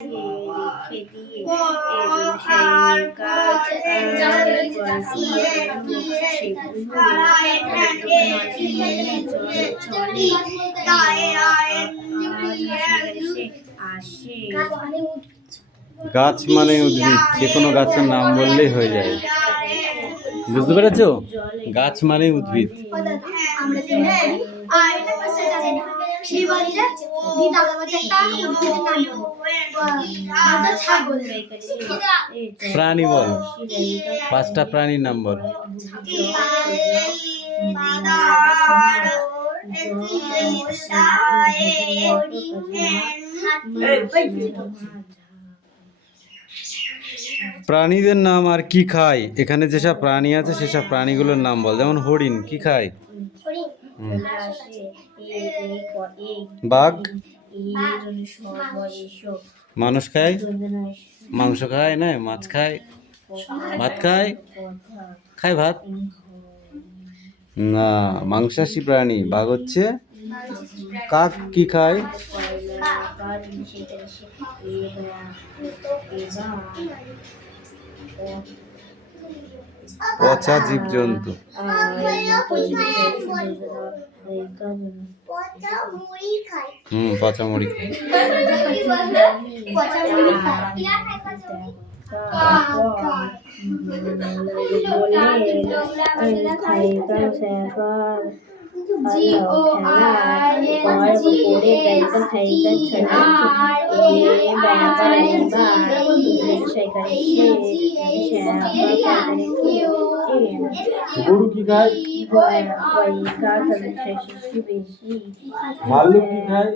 রেখে দিয়ে এবং সেই গাছ সেগুলো মাঝে চলে আসে। গাছ মানে উদ্ভিদ, যে কোনো গাছের নাম বললেই হয়ে যায়। বুঝতে পেরেছ? গাছ মানে উদ্ভিদ। প্রাণী বল, 5টা প্রাণীর নাম বল। প্রাণীদের নাম আর কি খায়? এখানে যেসব প্রাণী আছে সেসব প্রাণীগুলোর নাম বল। যেমন হরিণ কি খায়? বাঘ মানুষ খায়, মাংস খায় না, মাছ খায়, ভাত খায়, খায় ভাত না, মাংসাশী প্রাণী। বাঘ হচ্ছে। কাক কি খায়? পচা জীবজন্তু। পচা মুড়ি খায়। গরু কি খায়? ভাল্লুক কি খায়?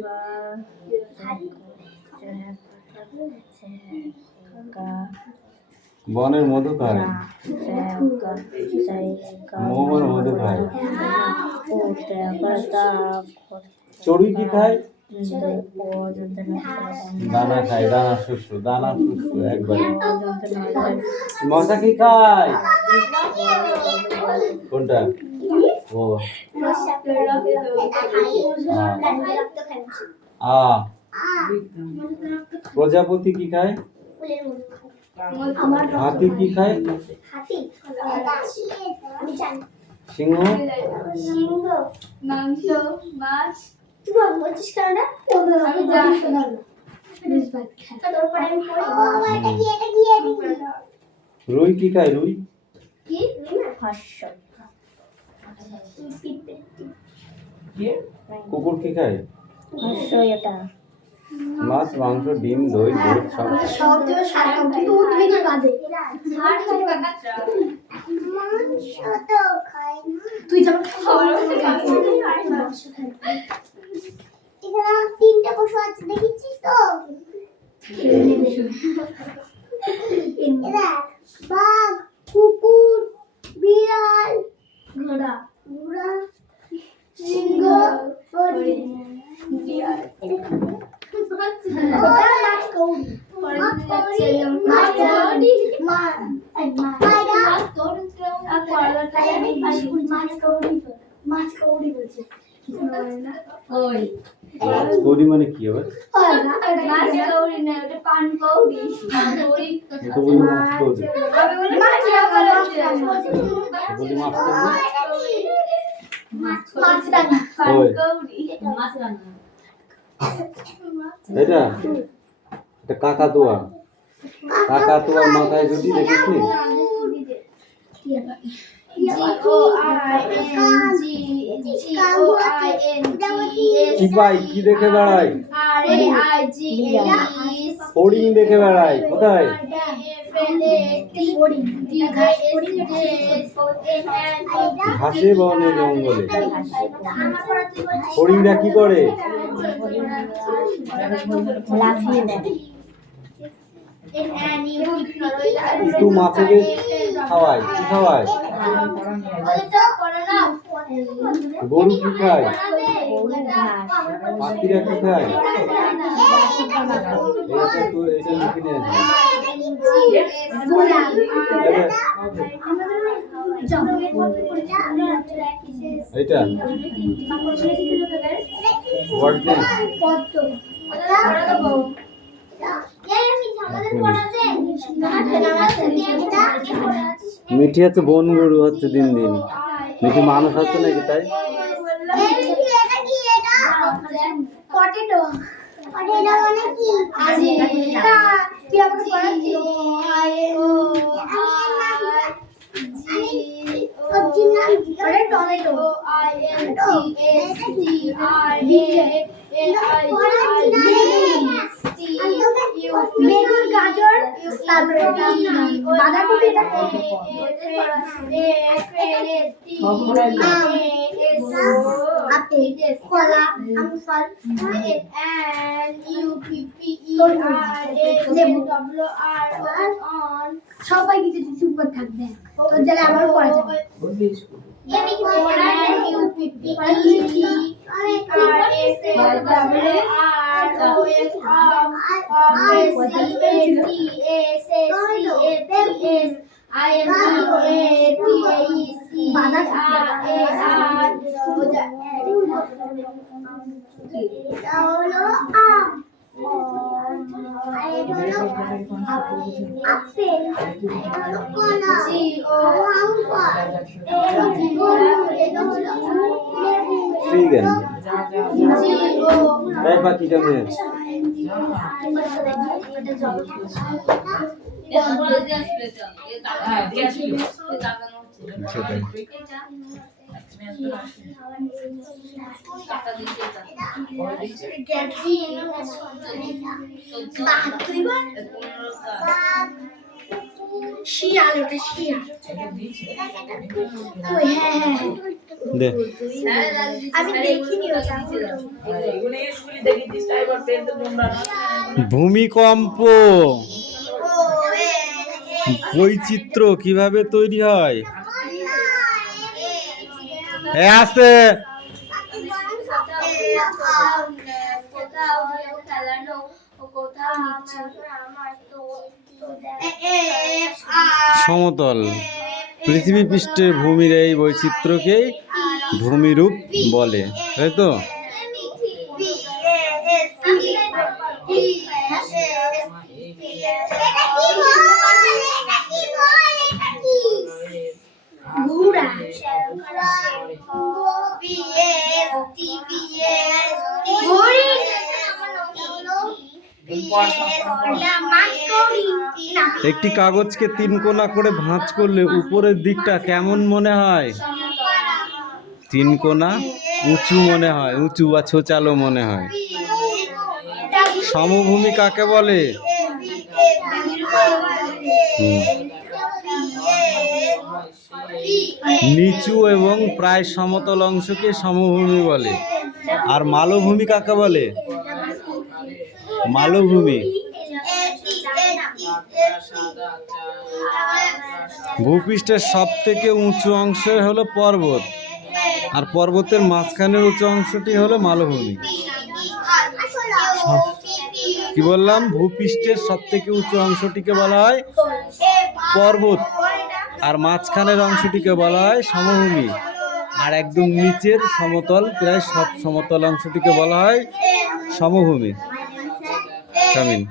বনের মধু খায়। মোমের মধু খায়। চড়ুই কি খায়? দানা খায়, দানা শস্য, দানা শস্য একবারে। মশা কি খায়? কোনটা? ও প্রজাপতি কি খায়? হাতি কি খায়? সিংহ মাংস, মাছ। রুই কি খায়? রুই কুকুর কি খায়? মাছ, মাংস, ডিম, দই, দুধ সব। তুই যেমন তিনটা পশু আছে দেখেছিস তো? বাঘ, কুকুর, বিড়াল, ঘোড়া, সিংহ, হরিণ, গৌরী মানে কি হবে? এটা কাকাতুয়া। কাকাতুয়ার মাথায় জুটি দেখিস নি? চিপাই কি দেখে বেড়ায়? হরিণ দেখে বেড়ায়। কোথায়? ঘাসে, বনে, জঙ্গলে। হরিণরা কি করে? একটু মাছেকে খাওয়ায়। কি খাওয়ায়? গরু কি খায়? পাখিরা কি খায়? এটা লিখে নিয়ে আসবে। এটা হোয়াট নেম? মিঠি হচ্ছে বন গরু হচ্ছে দিন দিন, মিঠি মানুষ হচ্ছে নাকি তাই? বেগুন, গাজর, তারপরে বাঁধাকপি, এটা আপেল, কলা, আঙুর ফল, সবাই কিছু কিছু উপর থাকবে, তোর জায়গায় আবার পড়া যাবে। তাই বাকি কেমন? শিয়াল, ওটা শিয়াল। দে আমি দেখিনি ওটা। ভূমিকম্প বৈচিত্র্য কিভাবে তৈরি হয়? আছে সমতল পৃথিবী পৃষ্ঠের ভূমির এই বৈচিত্র্যকেই ভূমিরূপ বলে, তাই তো? একটি কাগজকে 3 কোনা করে ভাঁজ করলে উপরের দিকটা কেমন মনে হয়? 3 কোনা উঁচু মনে হয়, উঁচু বা ছোচালো মনে হয়। সমভূমি কাকে বলে? নিচু এবং প্রায় সমতল অংশকে সমভূমি বলে। আর মালভূমি কাকে বলে? মালভূমি ভূপৃষ্ঠের সব থেকে উঁচু অংশ হলো পর্বত, আর পর্বতের মাঝখানের উঁচু অংশটি হলো মালভূমি। কি বললাম? ভূপৃষ্ঠের সব থেকে উঁচু অংশটিকে বলা হয় পর্বত, আর মাঝখানের অংশটিকে বলা হয় সমভূমি, আর একদম নিচের সমতল প্রায় সব সমতল অংশটিকে বলা হয় সমভূমি। কামিন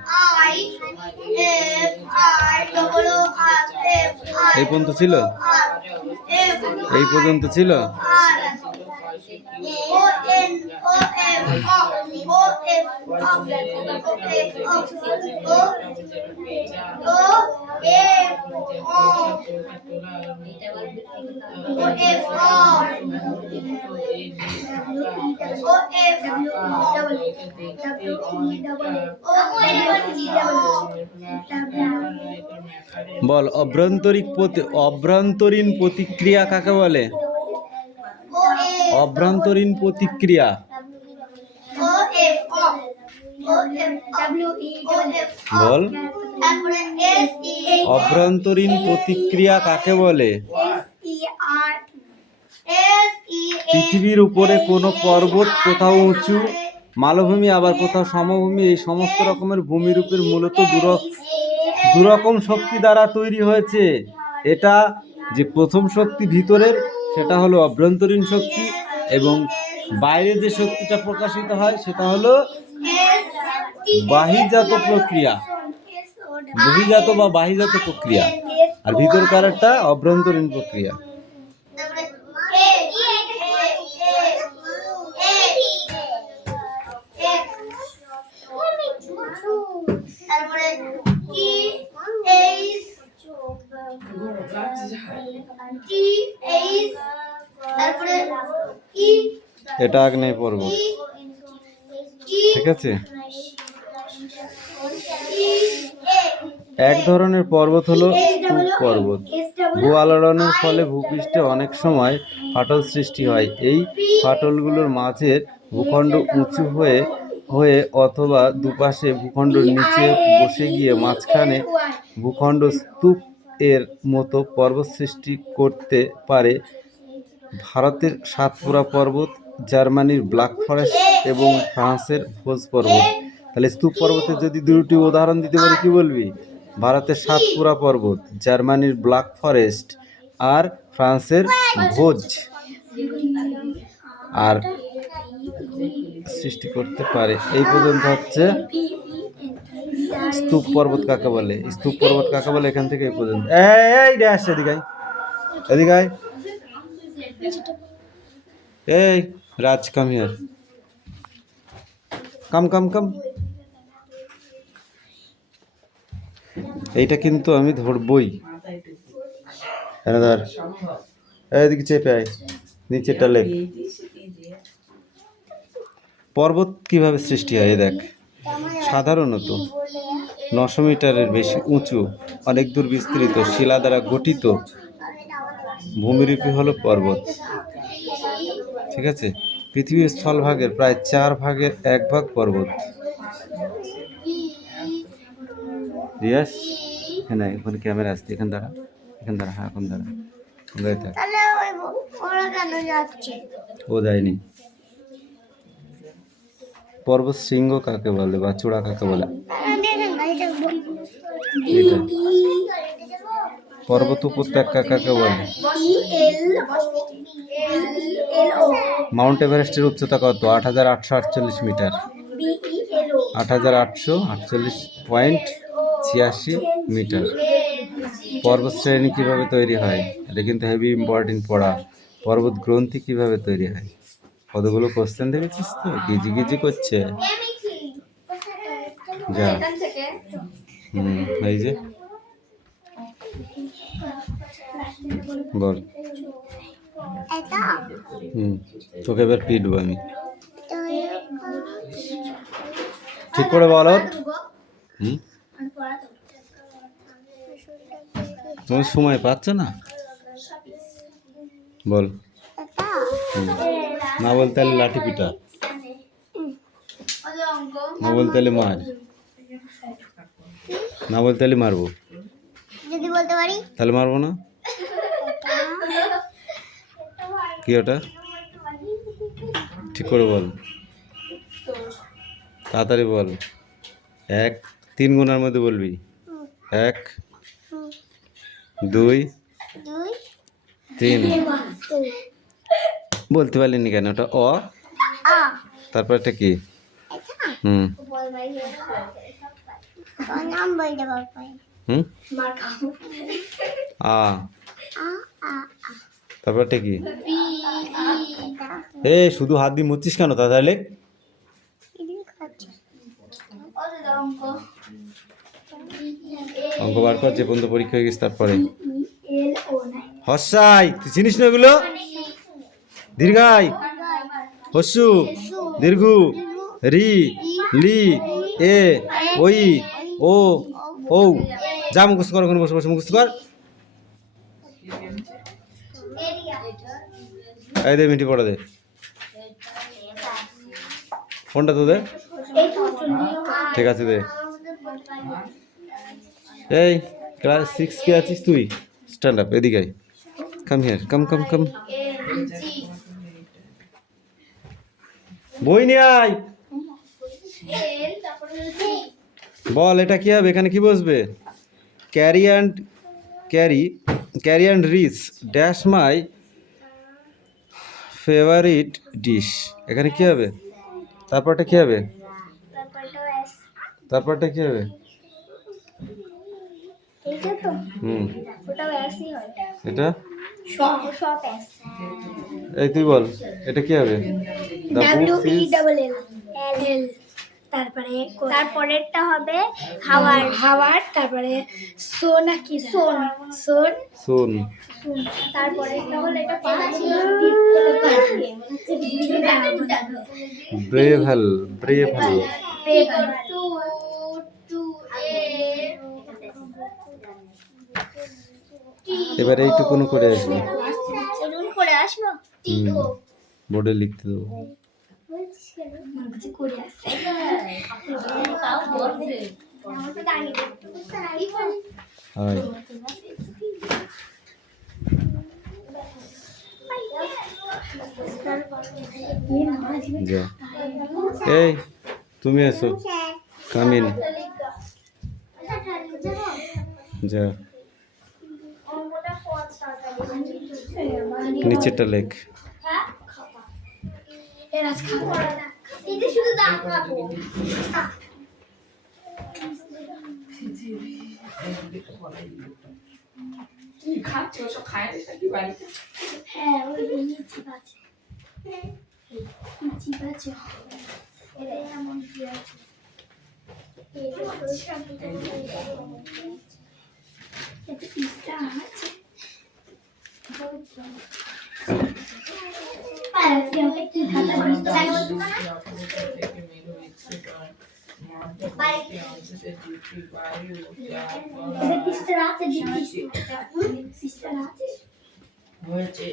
এই পর্যন্ত ছিল, এই পর্যন্ত ছিল। বল, অভ্যন্তরীণ প্রতিক্রিয়া কাকে বলে? অভ্যন্তরীণ প্রতিক্রিয়া বল, অভ্যন্তরীণ প্রতিক্রিয়া কাকে বলে? পৃথিবীর উপরে কোনো পর্বত কোথাও উঁচু মালভূমি আবার কোথাও সমভূমি, এই সমস্ত রকমের ভূমিরূপের মূলত দুরকম শক্তি দ্বারা তৈরি হয়েছে। এটা যে প্রথম শক্তি ভিতরের, সেটা হলো অভ্যন্তরীণ শক্তি, এবং বাইরে যে শক্তিটা প্রকাশিত হয় সেটা হলো বাহির্জাত প্রক্রিয়া। বহিজাত বা বাহিজাত প্রক্রিয়া, আর ভিতরকারটা অভ্যন্তরীণ প্রক্রিয়া। তারপরে তারপরে তারপরে এটা আগ্নেয় পর্বত, ঠিক আছে। এক ধরনের পর্বত হলো স্তূপ পর্বত। ভূ আলোড়নের ফলে ভূপৃষ্ঠে অনেক সময় ফাটল সৃষ্টি হয়। এই ফাটলগুলোর মাঝের ভূখণ্ড উঁচু হয়ে হয়ে অথবা দুপাশে ভূখণ্ড নিচে বসে গিয়ে মাঝখানে ভূখণ্ড স্তূপ এর মতো পর্বত সৃষ্টি করতে পারে। ভারতের সাতপুরা পর্বত, জার্মানির ব্ল্যাক ফরেস্ট এবং ফ্রান্সের ভোজ পর্বত। তাহলে স্তূপ পর্বতের যদি দুটি উদাহরণ দিতে পারি কি বলবি? ভারতের সাতপুরা পর্বত, জার্মানির ব্ল্যাক ফরেস্ট আর ফ্রান্সের ভোজ। আর সৃষ্টি করতে পারে। এই পর্যন্ত হচ্ছে স্তূপ পর্বত কাকে বলে। স্তূপ পর্বত কাকে বলে এখান থেকে এই পর্যন্ত। এই ড্যাশ এদিকে আয়, এদিকে আয়। এই রাজ, কাম হিয়ার, কাম কাম কাম। এইটা কিন্তু আমি ধরবই। ধর, এদিকে চেপে আয়, নিচেরটা লেখ। পর্বত কিভাবে সৃষ্টি হয় দেখ। সাধারণত 900 মিটারের বেশি উঁচু, অনেক দূর বিস্তৃত শিলা দ্বারা গঠিত ভূমিরূপী হলো পর্বত, ঠিক আছে। পৃথিবীর স্থলভাগের প্রায় 4 ভাগের 1 ভাগ পর্বত। রিয়াস, এখানে ওখানে ক্যামেরা আসছে, এখানে দাঁড়া, এখানে দাঁড়া, হ্যাঁ এখন দাঁড়া। ও যায়নি। পর্বত শৃঙ্গ কাকে বলে বা চূড়া কাকে বলে? এটা। পর্বত উপত্যকা কাকে বলে? মাউন্ট এভারেস্টের উচ্চতা কত? 8848 মিটার। 8848.86 মিটার। পর্বত শ্রেণী কিভাবে তৈরি হয়? এটা কিন্তু হেভি ইম্পর্টেন্ট পড়া। পর্বত গ্রন্থি কিভাবে তৈরি হয়? কতগুলো কোশ্চেন দেখেছিস তো, গিজি গিজি করছে। যা, এই যে বল। তোকে এবার পিটবো আমি, ঠিক করে বলো। তুমি সময় পাচ্ছ না, বল। না বলতে হলে লাঠি পিটা, না বলতে হলে মার, না বলতে হলে মারবো। যদি বলতে পারি তাহলে মারবো না। কি ওটা? ঠিক করে বল, তাড়াতাড়ি বল। 1 3 গুণার মধ্যে বলবি। 1 2 3। বলতে পারলিনি কেন? ওটা অ, তারপর এটা কি? আ, তারপর এটা কি? এ শুধু হাত দিয়ে মুচ্ছিস কেন? তাহলে অঙ্ক বার কর, যে পর্যন্ত পরীক্ষা হয়ে গেছে তারপরে। হর্ষাই, তুই চিনিস না এগুলো? দীর্ঘাই, হস্যু, দীর্ঘু, রি, লি, এ, ওই, ও, ও। যা মুখস্থ কর, ওখানে বসে বসে মুখস্থ কর। এই দে মিটি পড়া দে, ফোনটা তো দে। ঠিক আছে দে। এই ক্লাস 6 কে আছিস তুই? স্ট্যান্ড আপ, এদিকে আয়, কাম হিয়ার, কাম কাম কাম। বই নিয়ে আয়। বল এটা কি হবে? এখানে কি বসবে? Curry and rich dash my favourite dish. এখানে কি হবে? তারপরটা কি হবে? তারপরটা কি হবে? এইটা তো হুম ওটাও এসই হয় এটা সব সব এস এই তুই বল এটা কি হবে the W book E is double L L তারপরে তারপরেরটা হবে হাওয়ার হাওয়ার তারপরে সোনা কি সোন সোন সুন তারপরেরটা হলো এটা পাখি ব্রেভেল ব্রেভেল টু টু এ এবারে এইটুকুনো করে আসবে এরকম করে আসবো বোর্ডে লিখতে দেবো করে আসছে হাই যা এই তুমি এসো কামিন যা নিচেটা লেখ এর আজ খাবো এটা শুধু দাম খাবো কি খাচ্ছ ওসব খায় নাকি বাড়িতে? হ্যাঁ ওই নিচে আছে নিচে আছে এটা এমন কি আছে এটা তো সম্পূর্ণ এটা পিসটা আছে আর আমাকে কি খাতা করতে লাগবে এটা পিসটা আছে পিসটা আছে হয়েছে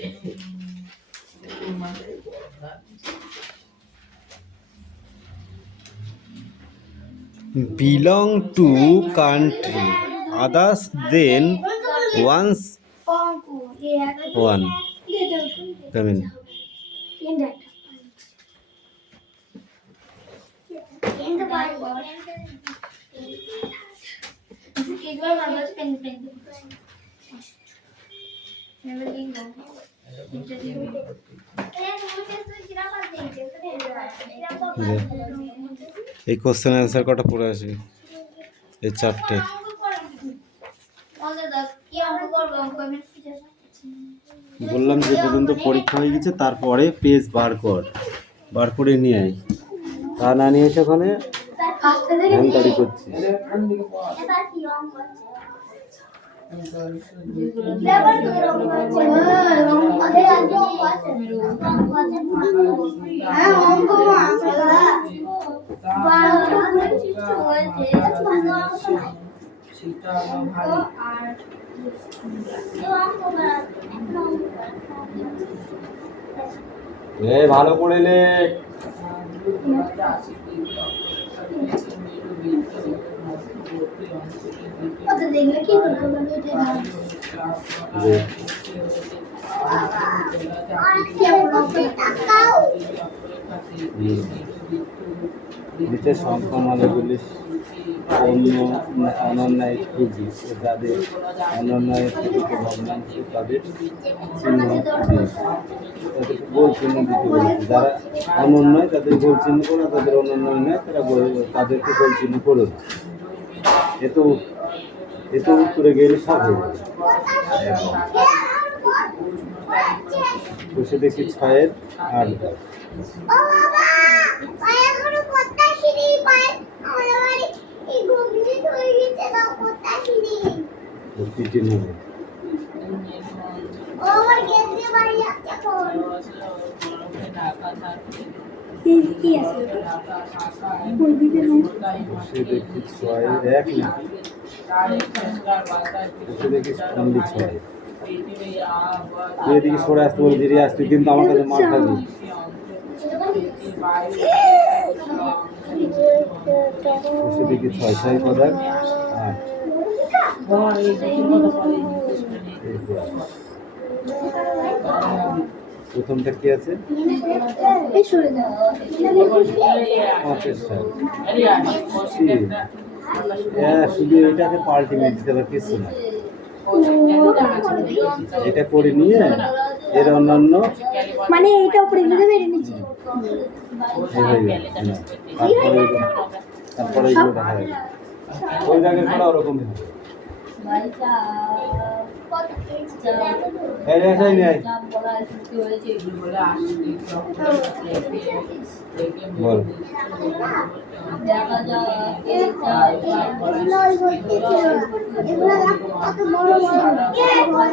belong to country others than once অঙ্ক এ একটা one come in and by একবার বাবা পেন পেন নেভার লিং গো যে এই কোশ্চেন অ্যান্সার কটা পড়ে আসি এই চারটে বললাম যে পর্যন্ত পরীক্ষা হয়ে গেছে তারপরে পেজ বার করে নিয়ে আয় তা না নিয়ে এসে ওখানে হ্যাং গাড়ি করছি সেটা ভালো ভালো করে লে দেখলে কি করবো নিচে সংখ্যামালাগুলি অনন্যায় খুঁজি ও যাদের অনন্যায় খুঁজিতে ভগ্নাংশ তাদের চিহ্ন তাদেরকে গোল চিহ্ন দিতে বলেছে যারা অনন্যায় তাদের গোল চিহ্ন করো তাদের অনন্যায় নয় তাদেরকে গোল চিহ্ন করো এত উত্তরে গেলে সব হয়ে যাবে বসে দেখি 6-এর 8 দাও পিটি নেবে কি আছে বসে দেখি 6-এর 1 নাকি বসে দেখি অনলি 6 তুই এদিকে সরে আসতে বলে ধীরে আসতে কিন্তু আমার কাছে মার খাবি বসে দেখি 6 পদার 8 প্রথমটা কি আছে এই সরে দাও 5-এর 7 শুধু এটাকে পাল্টি মেরে দিতে হবে কিছু না এটা করে নিয়ে এর অন্যান্য মানে এইটা উপরে দিতে বেরিয়ে নিচ্ছি তারপরে এগুলো দেখা যাবে ওই জায়গায় করা ওরকমই হবে এই রে যাই নাই বলে আসছি বল এগুলো কত বড় বড়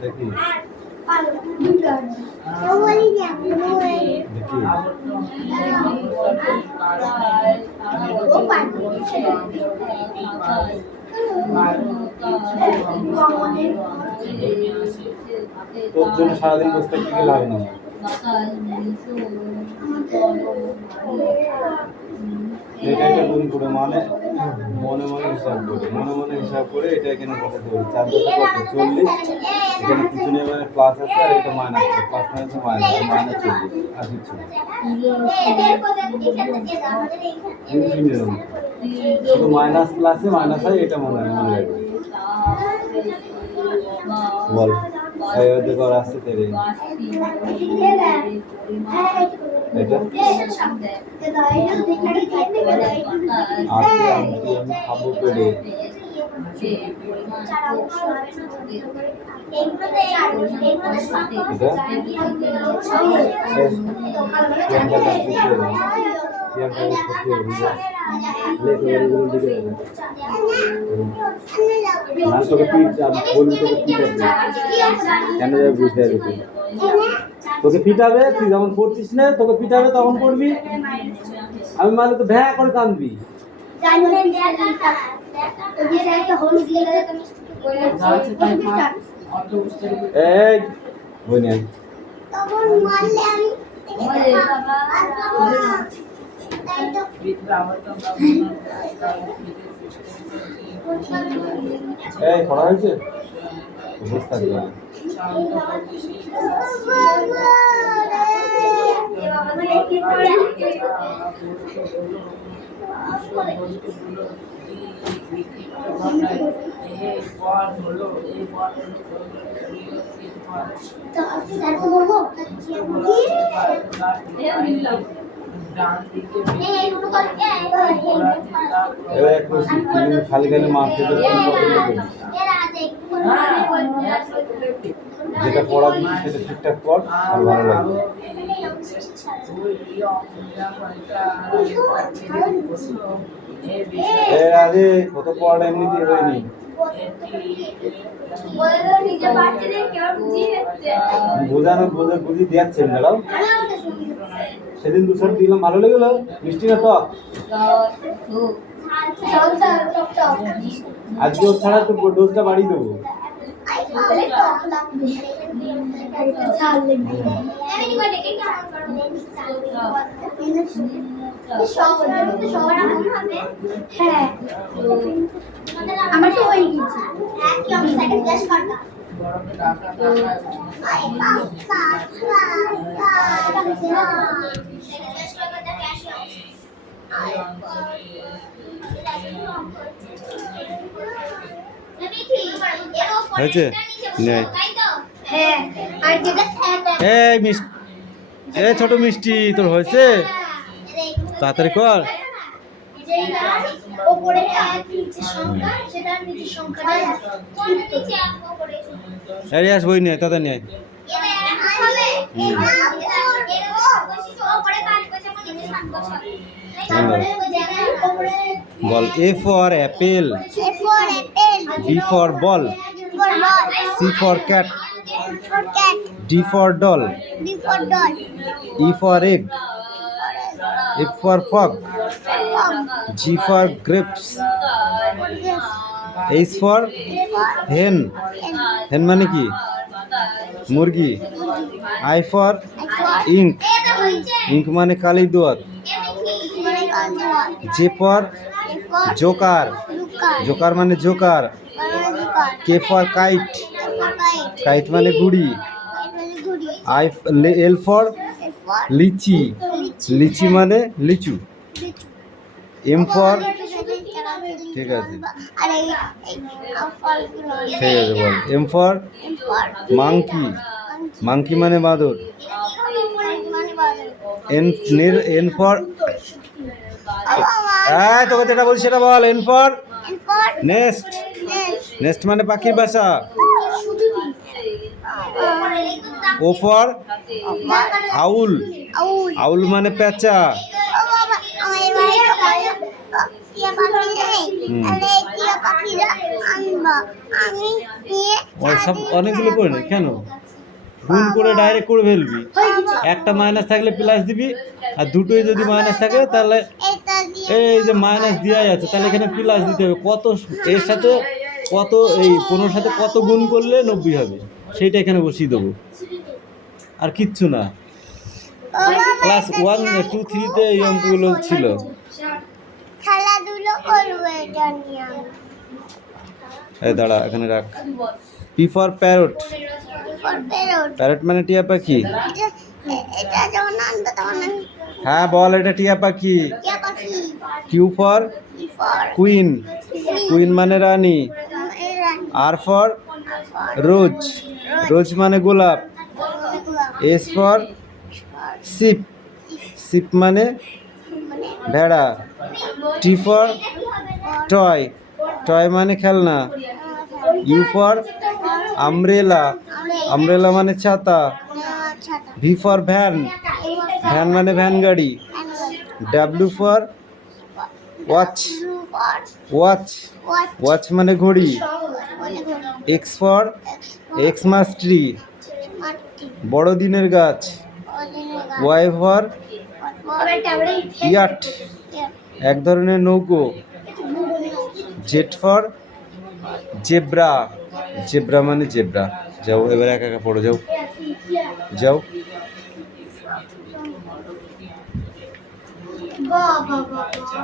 দেখি তোর জন্য সারাদিন বসে থাকতে গেলে হবে না এটা এটা গুণ করে মানে মনে মনে হিসাব করে এটা এখানে বসাতে হবে 4 কত 40 এখানে পিছনে মানে প্লাস আছে আর এটা মাইনাস আছে প্লাস মাইনাস মাইনাস 40 আর কিছু শুধু মাইনাস প্লাসে মাইনাস হয় এটা মনে রাখবে বল এই দেখো রাস্তা তেরে এটা আমি খাবো পেড়ে তোকে পিটাবে তুই যখন পড়ছিস না তোকে পিটাবে তখন পড়বি আমি মানে তো ভ্যা করে কাঁদবি এই বই নাই এই পড়া হয়েছে বুঝতে পারছি খালি খালি মারতে যেটা পড়া দিচ্ছি সেটা ঠিকঠাক কর আর ভালো লাগবে আরে কত পড়া এমনিতেই হয়নি বোঝানো বুঝি দিচ্ছেন দাঁড়াও সেদিন দুশো দিলাম ভালো লেগেলো মিষ্টি না টক আজকে ওর ছাড়া তো ডোজটা বাড়িয়ে দেবো আমার তো হয়ে গেছে হয়েছে এই মিষ্টি এ ছোট মিষ্টি তোর হয়েছে তাড়াতাড়ি কর রিয়াস বই নিয়ে তাড়াতাড়ি নিয়ে বল A for apple B for ball C for cat D for doll E for egg F for fog G for grapes H for hen hen মানে কি মুরগি আই ফর ইঙ্ক ইঙ্ক মানে কালি দোয়াত জে ফর জোকার জোকার মানে Joker K for kite kite মানে গুড়ি I L for লিচি লিচি মানে লিচু এম ফর ঠিক আছে ঠিক আছে বল এম ফর মাংকি মাংকি মানে বাঁদর এন ফর তোকে যেটা বলছি সেটা বল। N for nest. নেস্ট মানে পাখির বাসা। ও ফর আউল। আউল মানে পেঁচা। সব অনেকগুলো করে নে, কেন গুণ করে ডাইরেক্ট করে ফেলবি। একটা মাইনাস থাকলে প্লাস দিবি, আর দুটোই যদি মাইনাস থাকে তাহলে এই যে মাইনাস দেওয়াই আছে, তাহলে এখানে প্লাস দিতে হবে। কত এর সাথে কত, এই 15 সাথে কত গুণ করলে 90 হবে সেইটা এখানে বসিয়ে দেবো, আর কিচ্ছু না। ক্লাস 1, 2, 3-তে এই অঙ্কগুলো ছিল। খেলাধুলো করবো এটা নিয়ে আমি। এই দাঁড়া, এখানে রাখ। P for parrot. প্যারট মানে টিয়া পাখি। এটা যখন আনবো তখন আমি হ্যাঁ বল, এটা টিয়া পাখি। টিয়া পাখি কিউ ফর কুইন। কুইন মানে রানী। আর ফর রোজ। রোজ মানে গোলাপ। S for sheep. শিপ মানে ভেড়া। T for toy. টয় মানে খেলনা। You for umbrella. আমব্রেলা মানে ছাতা। V for van. ভ্যান মানে ভ্যান গাড়ি। W for watch. Watch. Watch মানে ঘড়ি। X for Xmas tree. বড়দিনের গাছ। ওয়াই ফর ইয়াট, এক ধরনের নৌকো। Z for zebra. জেব্রা মানে জেব্রা। যাও এবার একা একা পড়ো, যাও যাও।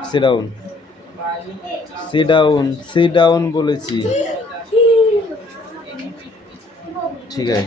Sit down. Sit down. Sit down বলেছি, ঠিক আছে।